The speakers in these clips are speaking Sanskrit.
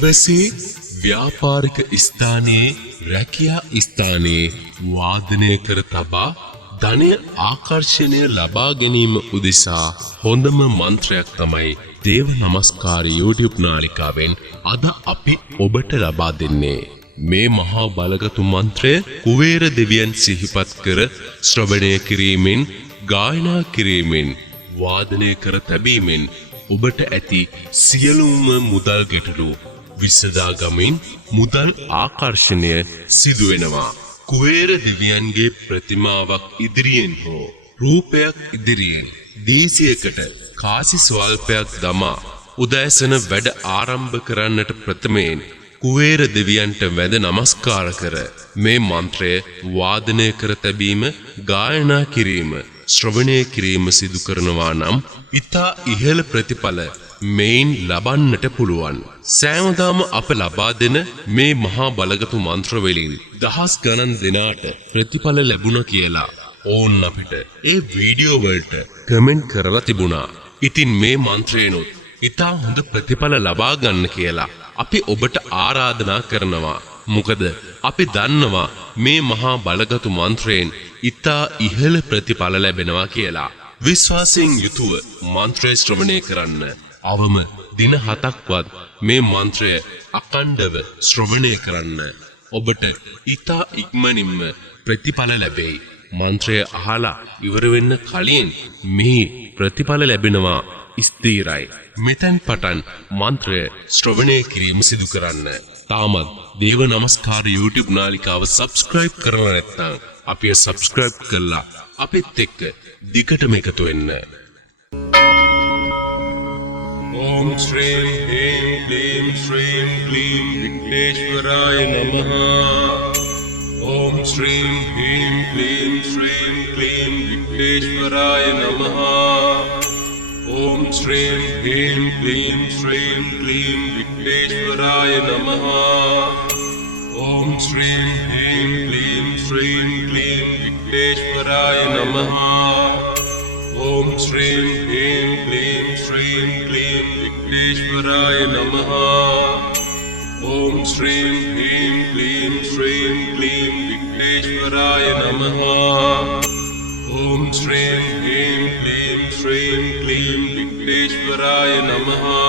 එවසේ ව්‍යාපාරික ස්ථානයේ රැකියා ස්ථානයේ වාදනය කර තබා ධනය ආකර්ෂණය ලබා ගැනීම උදෙසා හොඳම මන්ත්‍රයක් තමයි දේව නමස්කාර YouTube නාලිකාවෙන් අද අපි ඔබට ලබා දෙන්නේ. මේ මහා බලගතු මන්ත්‍රය කුවේර දෙවියන් සිහිපත් කර ශ්‍රවණය කිරීමෙන් ගායනා කිරීමෙන් වාදනය කර තැබීමෙන් ඔබට ඇති සියලුම මුදල් ගැටලු විසඳා ගමින් මුදල් ආකර්ෂණය සිදු වෙනවා. කුවේර දෙවියන්ගේ ප්‍රතිමාවක් ඉදිරියෙන් හෝ රූපයක් ඉදිරියෙන් දීසියකට කාසි ස්වල්පයක් දමා උදෑසන වැඩ ආරම්භ කරන්නට ප්‍රථමයෙන් කුවේර දෙවියන්ට වැඳ නමස්කාර කර මේ මන්ත්‍රය වාදනය කර තැබීම ගායනා කිරීම ශ්‍රවණය කිරීම සිදු කරනවා නම් ඉතා ඉහළ ප්‍රතිඵල මෙයින් ලබන්නට පුළුවන්. සෑමදාම අප ලබා දෙන මේ මහා බලගතු මන්ත්‍ර වලින් දහස් ගණන් දෙනාට ප්‍රතිඵල ලැබුණා කියලා ඕන් අපිට ඒ වීඩියෝ වලට කමෙන්ට් කරලා තිබුණා. ඉතින් මේ මන්ත්‍රේනොත් ඉතා හොඳ ප්‍රතිඵල ලබා ගන්න කියලා අපි ඔබට ආරාධනා කරනවා. මොකද අපි දන්නවා මේ මහා බලගතු මන්ත්‍රයෙන් ඉතා ඉහළ ප්‍රතිඵල ලැබෙනවා කියලා. විශ්වාසයෙන් යුතුව මන්ත්‍රය ශ්‍රවණය කරන්න. අවම දින 7ක්වත් මේ මන්ත්‍රය අඛණ්ඩව ශ්‍රවණය කරන්න. ඔබට ඉතා ඉක්මනින්ම ප්‍රතිඵල ලැබෙයි. මන්ත්‍රය අහලා ඉවර වෙන්න කලින් මේ ප්‍රතිඵල ලැබෙනවා ස්ථිරයි. මෙතෙන් පටන් මන්ත්‍රය ශ්‍රවණය කිරීම සිදු කරන්න. තාමත් දේව නමස්කාර YouTube නාලිකාව subscribe කරලා නැත්නම් අපිව subscribe කරලා අපිත් එක්ක දිගටම එකතු වෙන්න. Om Shrim Him Klim Shrim Klim Vigneshwaraya Namaha. Om Shrim Him Klim Shrim Klim Vigneshwaraya Namaha. Om Shrim Him Klim Shrim Klim Vigneshwaraya Namaha. Om Shrim Him Klim Shrim Klim Vigneshwaraya Namaha. Om Shrim Him Klim Shrim Klim Vigneshwaraya Namaha. Om Shrim Him Klim Shrim Klim Vigneshwaraya Namaha. Om Shrim Him Klim Shrim Klim Vigneshwaraya Namaha.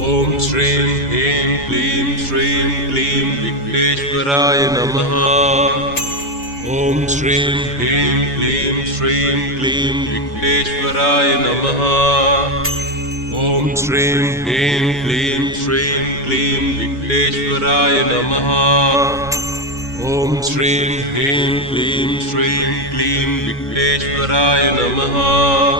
Om Shrim Him Klim Shrim Klim Vigneshwaraya Namaha. Om Shrim Him Klim Shrim Klim Vigneshwaraya Namaha. Om Shrim Him Klim Shrim Klim Vigneshwaraya Namaha. Om Shrim Him Klim Shrim Klim Vigneshwaraya Namaha.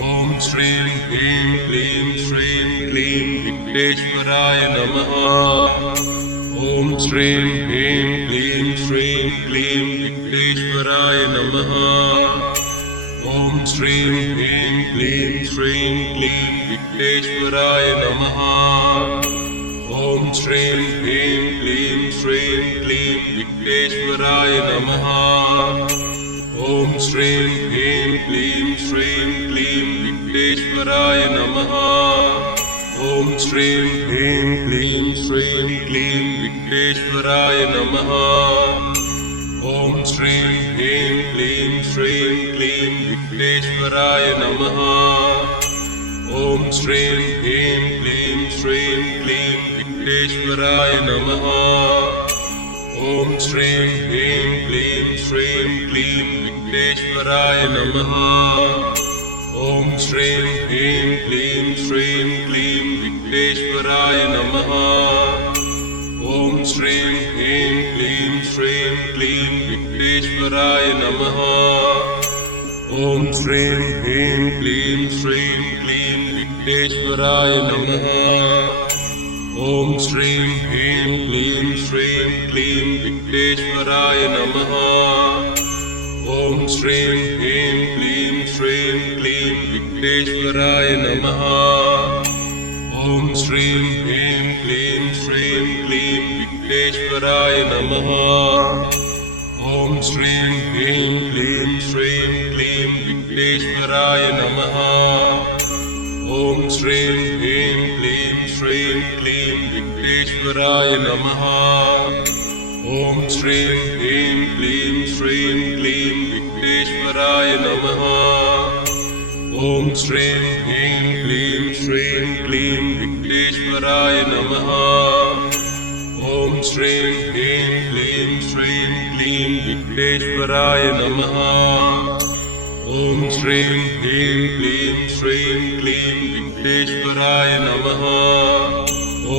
Om Shrim Him Klim Shrim Klim Vigneshwaraya Namaha. Om Shrim Him Klim Shrim Klim Vigneshwaraya Namaha. Om Shrim Him Klim Shrim Klim Vigneshwaraya Namaha. Om Shrim Him Klim Shrim Klim Vigneshwaraya Namaha. Om Shrim Him Klim Shrim Klim Vigneshwaraya Namaha. Om Shrim Him Klim Shrim Klim Vigneshwaraya Namaha. Om Shrim Him Klim Shrim Klim Vigneshwaraya Namaha. Om Shrim Him Klim Shrim Klim Vigneshwaraya Namaha. Om Shrim Him Klim Shrim Klim Vigneshwaraya Namaha. Om Shrim Him Klim Shrim Klim Vigneshwaraya Namaha. Om Shrim Him Klim Shrim Klim Vigneshwaraya Namaha. Om Shrim Him Klim Shrim Klim Vigneshwaraya Namaha. Om Shrim Him Klim Shrim Klim Vigneshwaraya Namaha. Om Shrim Him Klim Shrim Klim Vigneshwaraya Namaha. Om Shrim Him Klim Shrim Klim Vigneshwaraya Namaha. Om Shrim Him Klim Shrim Klim Vigneshwaraya Namaha. Om Shrim Him Klim Shrim Klim विघ्नेश्वराय नमः ॐ श्रीं ह्रीं क्लीं श्रीं क्लीं विघ्नेश्वराय नमः ॐ श्रीं ह्रीं क्लीं श्रीं क्लीं विघ्नेश्वराय नमः ॐ श्रीं ह्रीं क्लीं श्रीं क्लीं विघ्नेश्वराय नमः ॐ श्रीं ह्रीं क्लीं श्रीं क्लीं विघ्नेश्वराय नमः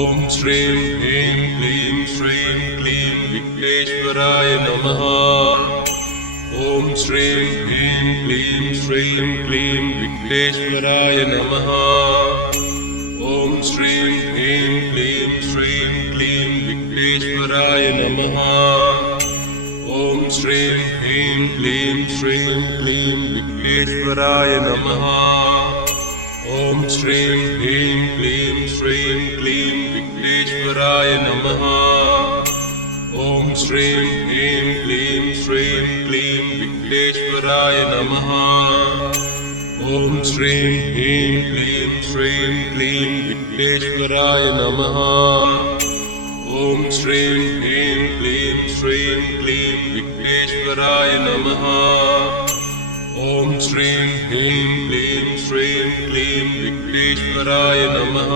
ॐ श्रीं ह्रीं क्लीं श्रीं क्लीं विघ्नेश्वराय नमः ॐ श्रीं ह्रीं क्लीं श्रीं क्लीं विघ्नेश्वराय नमः ॐ श्रीं ह्रीं क्लीं श्रीं क्लीं विघ्नेश्वराय नमः ॐ श्रीं ह्रीं क्लीं श्रीं क्लीं विघ्नेश्वराय नमः ॐ श्रीं ह्रीं क्लीं श्रीं क्लीं विघ्नेश्वराय नमः ॐ श्रीं ह्रीं क्लीं श्रीं क्लीं विघ्नेश्वराय नमः ॐ श्रीं ह्रीं क्लीं श्रीं क्लीं विघ्नेश्वराय नमः ॐ श्रीं ह्रीं क्लीं श्रीं क्लीं विघ्नेश्वराय नमः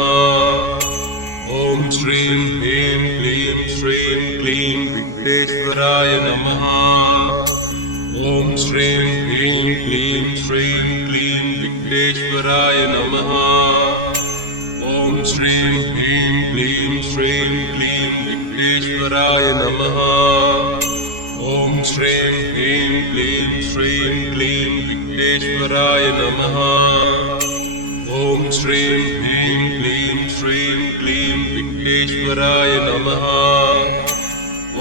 ॐ श्रीं ह्रीं क्लीं श्रीं क्लीं विघ्नेश्वराय नमः ॐ श्रीं ह्रीं क्लीं श्रीं क्लीं विघ्नेश्वराय नमः ॐ श्रीं ह्रीं क्लीं श्रीं क्लीं विघ्नेश्वराय नमः ॐ श्रीं ह्रीं क्लीं श्रीं क्लीं विघ्नेश्वराय नमः ॐ श्रीं ह्रीं क्लीं श्रीं क्लीं विघ्नेश्वराय नमः ॐ श्रीं ह्रीं क्लीं श्रीं क्लीं विघ्नेश्वराय नमः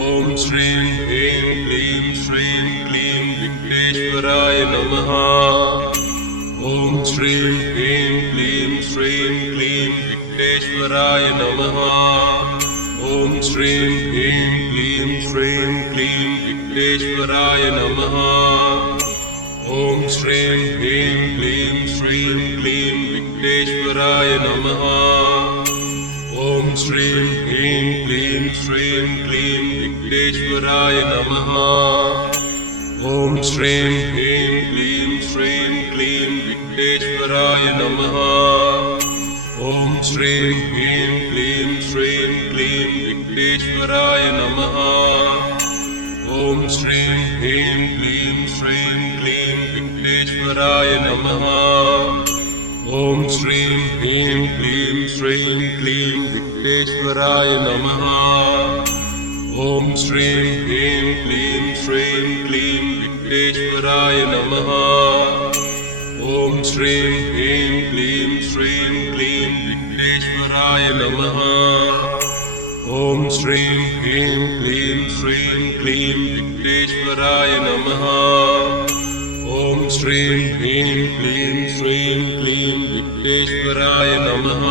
ॐ श्रीं ह्रीं क्लीं श्रीं क्लीं विघ्नेश्वराय नमः ॐ श्रीं ह्रीं क्लीं श्रीं क्लीं विघ्नेश्वराय नमः ॐ श्रीं ह्रीं क्लीं श्रीं क्लीं विघ्नेश्वराय नमः ॐ श्रीं ह्रीं क्लीं श्रीं क्लीं विघ्नेश्वराय नमः ॐ श्रीं ह्रीं क्लीं श्रीं क्लीं विघ्नेश्वराय नमः ॐ श्रीं ह्रीं क्लीं श्रीं क्लीं विघ्नेश्वराय नमः ॐ श्रीं ह्रीं क्लीं श्रीं क्लीं विघ्नेश्वराय नमः ॐ श्रीं ह्रीं क्लीं श्रीं क्लीं विघ्नेश्वराय नमः ॐ श्रीं ह्रीं क्लीं श्रीं क्लीं विघ्नेश्वराय नमः ॐ श्रीं ह्रीं क्लीं श्रीं क्लीं विघ्नेश्वराय नमः ॐ श्रीं ह्रीं क्लीं श्रीं क्लीं विघ्नेश्वराय नमः ॐ श्रीं ह्रीं क्लीं श्रीं क्लीं विघ्नेश्वराय नमः ॐ श्रीं ह्रीं क्लीं श्रीं क्लीं विघ्नेश्वराय नमः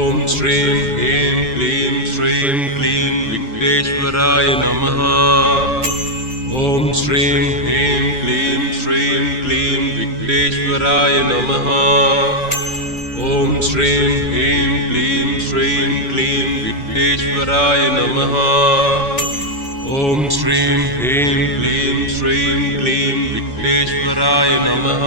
ॐ श्रीं ह्रीं क्लीं श्रीं क्लीं विघ्नेश्वराय नमः ॐ श्रीं ह्रीं क्लीं श्रीं क्लीं विघ्नेश्वराय नमः ॐ श्रीं ह्रीं क्लीं श्रीं क्लीं विघ्नेश्वराय नमः ॐ श्रीं ह्रीं क्लीं श्रीं क्लीं विघ्नेश्वराय नमः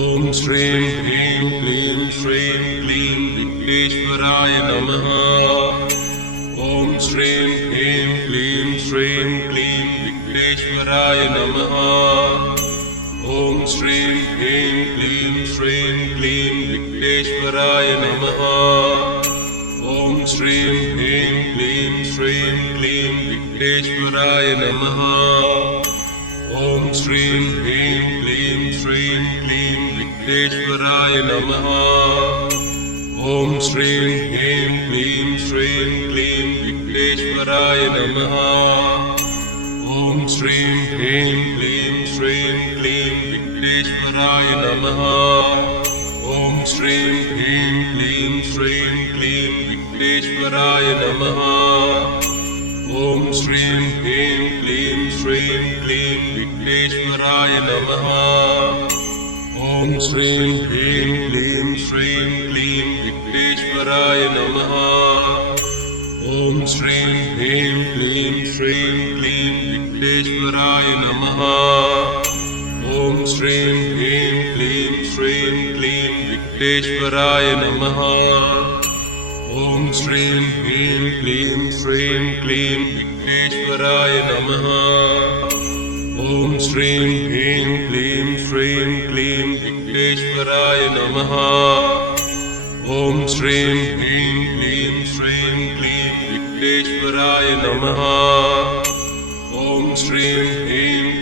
ॐ श्रीं ह्रीं क्लीं श्रीं क्लीं विघ्नेश्वराय नमः ॐ श्रीं ह्रीं क्लीं श्रीं क्लीं विघ्नेश्वराय नमः ॐ श्रीं ह्रीं क्लीं श्रीं क्लीं विघ्नेश्वराय नमः ॐ श्रीं ह्रीं क्लीं श्रीं क्लीं विघ्नेश्वराय नमः ॐ श्रीं ह्रीं क्लीं श्रीं क्लीं विघ्नेश्वराय नमः ॐ श्रीं ह्रीं क्लीं श्रीं क्लीं विघ्नेश्वराय नमः ॐ श्रीं ह्रीं क्लीं श्रीं क्लीं विघ्नेश्वराय नमः ॐ श्रीं ह्रीं क्लीं श्रीं क्लीं विघ्नेश्वराय नमः ॐ श्रीं ह्रीं क्लीं श्रीं क्लीं विघ्नेश्वराय नमः ॐ श्रीं ह्रीं क्लीं श्रीं क्लीं विघ्नेश्वराय नमः। विघ्नेश्वराय नमः ॐ श्रीं ह्रीं क्लीं श्रीं क्लीं विघ्नेश्वराय नमः ॐ श्रीं ह्रीं क्लीं श्रीं क्लीं विघ्नेश्वराय नमः ॐ श्रीं ह्रीं क्लीं श्रीं क्लीं विघ्नेश्वराय नमः ॐ श्रीं ह्रीं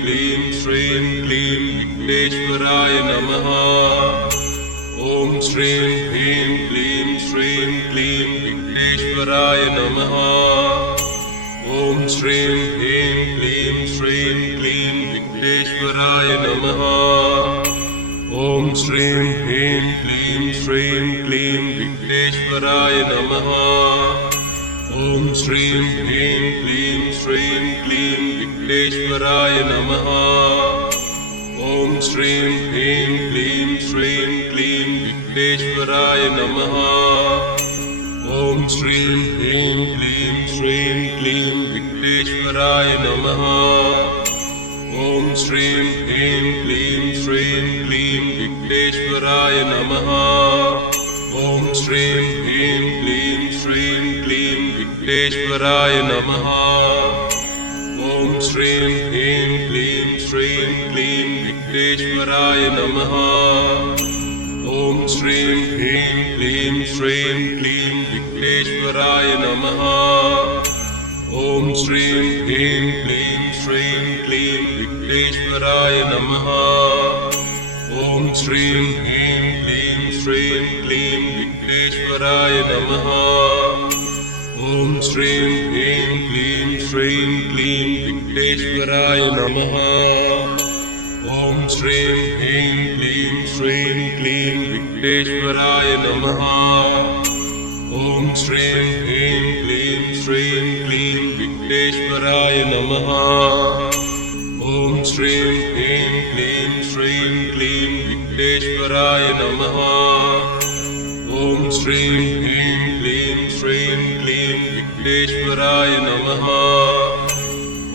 क्लीं श्रीं क्लीं विघ्नेश्वराय नमः ॐ श्रीं ह्रीं क्लीं श्रीं क्लीं विघ्नेश्वराय नमः ॐ श्रीं ह्रीं क्लीं श्रीं क्लीं विघ्नेश्वराय नमः ॐ श्रीं ह्रीं क्लीं श्रीं क्लीं विघ्नेश्वराय नमः ॐ श्रीं ह्रीं क्लीं श्रीं क्लीं विघ्नेश्वराय नमः ॐ श्रीं ह्रीं क्लीं श्रीं क्लीं विघ्नेश्वराय नमः ॐ श्रीं ह्रीं क्लीं श्रीं क्लीं विघ्नेश्वराय नमः ॐ श्रीं ह्रीं क्लीं श्रीं क्लीं विघ्नेश्वराय नमः ॐ श्रीं ह्रीं क्लीं श्रीं क्लीं विघ्नेश्वराय नमः ॐ श्रीं ह्रीं क्लीं श्रीं क्लीं विघ्नेश्वराय नमः ॐ श्रीं ह्रीं क्लीं श्रीं क्लीं विघ्नेश्वराय नमः ॐ श्रीं ह्रीं क्लीं श्रीं क्लीं विघ्नेश्वराय नमः ॐ श्रीं ह्रीं क्लीं श्रीं क्लीं विघ्नेश्वराय नमः ॐ श्रीं ह्रीं क्लीं श्रीं क्लीं विघ्नेश्वराय नमः ॐ श्रीं ह्रीं क्लीं श्रीं क्लीं विघ्नेश्वराय नमः ॐ श्रीं ह्रीं क्लीं श्रीं क्लीं विघ्नेश्वराय नमः ॐ श्रीं ह्रीं क्लीं श्रीं क्लीं विघ्नेश्वराय नमः ॐ श्रीं ह्रीं क्लीं श्रीं क्लीं विघ्नेश्वराय नमः ॐ श्रीं ह्रीं क्लीं श्रीं क्लीं विघ्नेश्वराय नमः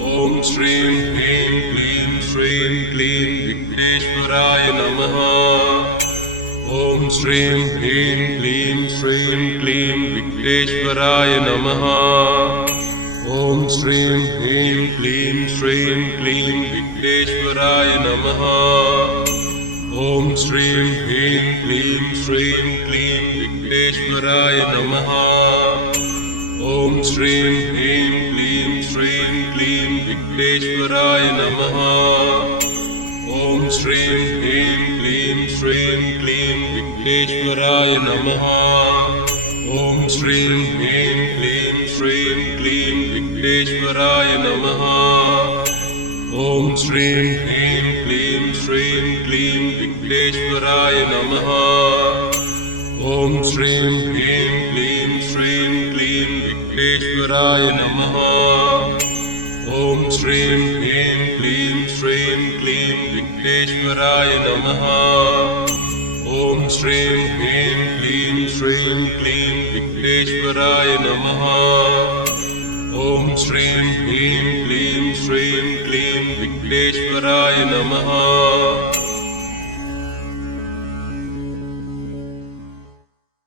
ॐ श्रीं ह्रीं क्लीं श्रीं क्लीं विघ्नेश्वराय नमः ॐ श्रीं ह्रीं क्लीं श्रीं क्लीं विघ्नेश्वराय नमः ॐ श्रीं ह्रीं क्लीं श्रीं क्लीं विघ्नेश्वराय नमः ॐ श्रीं ह्रीं क्लीं श्रीं क्लीं विघ्नेश्वराय नमः ॐ श्रीं ह्रीं क्लीं श्रीं क्लीं विघ्नेश्वराय नमः ॐ श्रीं ह्रीं क्लीं श्रीं क्लीं विघ्नेश्वराय नमः ॐ श्रीं ह्रीं क्लीं श्रीं क्लीं विघ्नेश्वराय नमः ॐ श्रीं ह्रीं क्लीं श्रीं क्लीं विघ्नेश्वराय नमः ॐ श्रीं ह्रीं क्लीं श्रीं क्लीं विघ्नेश्वराय नमः ॐ श्रीं ह्रीं क्लीं श्रीं क्लीं विघ्नेश्वराय नमः ॐ श्रीं ह्रीं क्लीं श्रीं क्लीं विघ्नेश्वराय नमः ॐ श्रीं ह्रीं क्लीं श्रीं क्लीं विघ्नेश्वराय नमः